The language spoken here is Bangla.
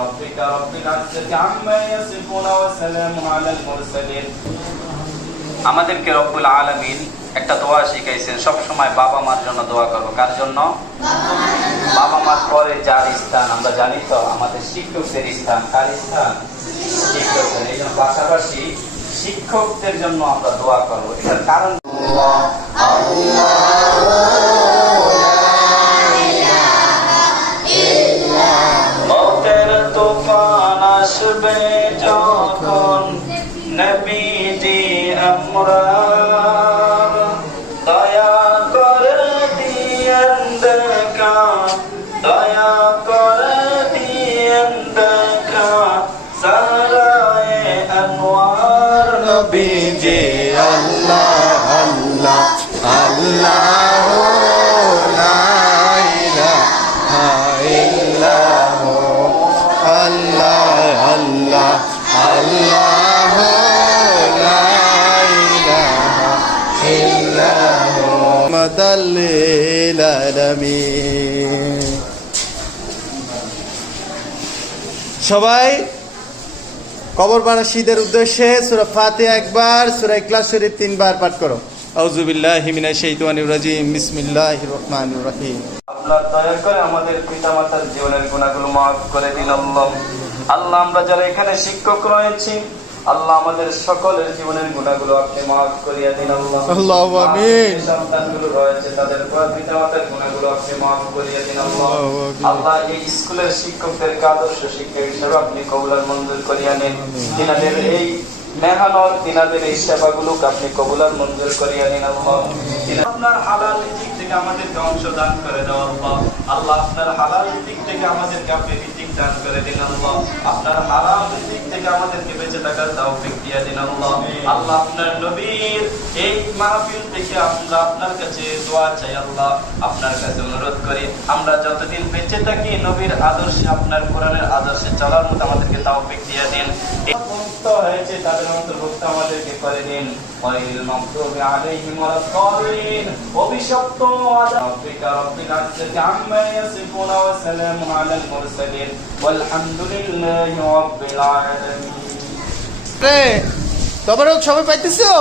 ربك رب العزة عما يصفون وسلام على المرسلين। আমাদেরকে রব্বুল আলামিন একটা দোয়া শিখাইছেন, সব সময় বাবা মার জন্য দোয়া করব। কার জন্য? বাবা মার পরে যার স্থান আমরা জানি তো, আমাদের শিক্ষকদের স্থান। কার স্থান? শিক্ষকদের। এই জন্য পাশাপাশি শিক্ষকদের জন্য আমরা দোয়া করব। এটার কারণ আসবে যখন নবীজি আমরার, দয়া করে দিয়েন দেখা, দয়া করে দিয়েন দেখা, সারায়ে আনোয়ার নবীজি। আল্লাহ আল্লাহ আল্লাহ লা ইলাহা ইল্লাহু আল্লাহ আল্লাহ আল্লাহ লা ইলাহা ইল্লাহু মুহাম্মাদুর লিল আলামিন। সবাই কবর বারাশিদের উদ্দেশ্যে সূরা ফাতিহা একবার, সূরা ইখলাস শরীফ 3 বার পাঠ করো। আউযু বিল্লাহি মিনাশ শাইতানির রাজিম, বিসমিল্লাহির রহমানির রহিম। আল্লাহ দয়া করে আমাদের পিতামাতার জীবনের গুনাহগুলো maaf করে দিন আল্লাহ। আল্লাহ আমরা যারা এখানে শিক্ষক রয়েছি, আল্লাহ আমাদের সকলের জীবনের গুনাহগুলো আপনি maaf করিয়া দিন আল্লাহ। আল্লাহু আমিন। সন্তানগুলো রয়েছে তাদের পিতামাতার গুনাহগুলো আপনি maaf করিয়া দিন আল্লাহ। আল্লাহ এই স্কুলের শিক্ষকদেরকে আদর্শ শিক্ষক হিসেবে আপনি কবুল আর মঞ্জুর করিয়া নিন। তিনাদের এই মেহনত, তিনাদের এই সেবাগুলোকে আপনি কবুল আর মঞ্জুর করিয়া নিন আল্লাহ। আপনার হালাল রিজিক থেকে আমাদেরকে অংশ দান করে দাও আল্লাহ। আল্লাহ আপনার হালাল রিজিক থেকে আমাদেরকে আপনি রিজিক দান করে দিন আল্লাহ। আপনার হালাল রিজিক থেকে আমাদেরকে বেঁচে থাকার তৌফিক দিয়ে দিন আল্লাহ। আল্লাহ আপনার নবীর এই মাহফিল থেকে আমরা আপনার কাছে দোয়া চাই আল্লাহ। আপনার কাছে অনুরোধ করি, আমরা যতদিন বেঁচে থাকি নবীর আদর্শে, আপনার কোরআনের আদর্শে চলার মতো আমাদেরকে তৌফিক দিয়ে দিন। হয়েছে তাদের অন্তর্ভুক্ত আমাদেরকে করে দিন। ওয়াইল মাগদুবি আলাইহিম ওয়ালাদ-দাল্লিন। অভিশপ্ত রাব্বিকা রাব্বিল ইজ্জাতি আম্মা ইয়াসিফুন ওয়া সালামুন আলাল মুরসালিন ওয়ালহামদুলিল্লাহি রাব্বিল আলামিন। তবরক সবাই পাইতেছো?